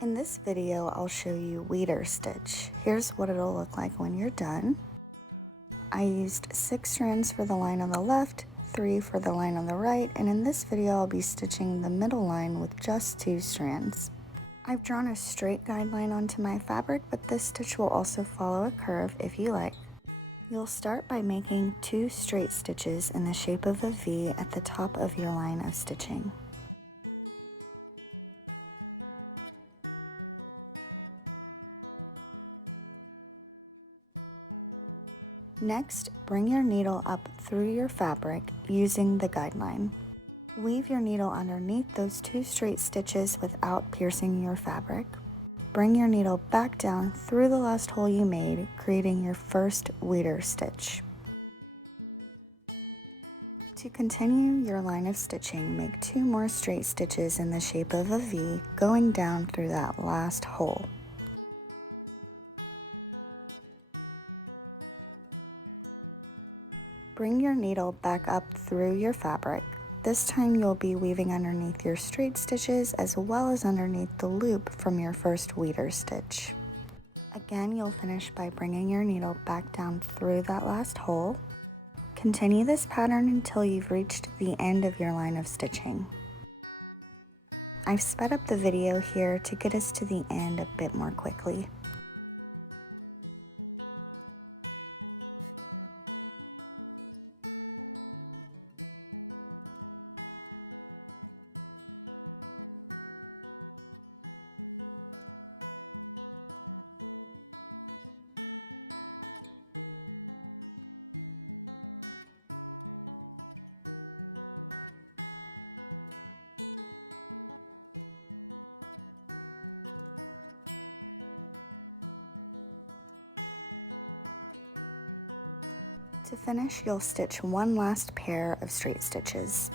In this video, I'll show you Wheatear stitch. Here's what it'll look like when you're done. I used 6 strands for the line on the left, 3 for the line on the right, and in this video I'll be stitching the middle line with just 2 strands. I've drawn a straight guideline onto my fabric, but this stitch will also follow a curve if you like. You'll start by making 2 straight stitches in the shape of a V at the top of your line of stitching. Next, bring your needle up through your fabric using the guideline. Weave your needle underneath those 2 straight stitches without piercing your fabric. Bring your needle back down through the last hole you made, creating your first Wheatear stitch. To continue your line of stitching, make 2 more straight stitches in the shape of a V, going down through that last hole. Bring your needle back up through your fabric. This time you'll be weaving underneath your straight stitches as well as underneath the loop from your first Wheatear stitch. Again, you'll finish by bringing your needle back down through that last hole. Continue this pattern until you've reached the end of your line of stitching. I've sped up the video here to get us to the end a bit more quickly. To finish, you'll stitch one last pair of straight stitches.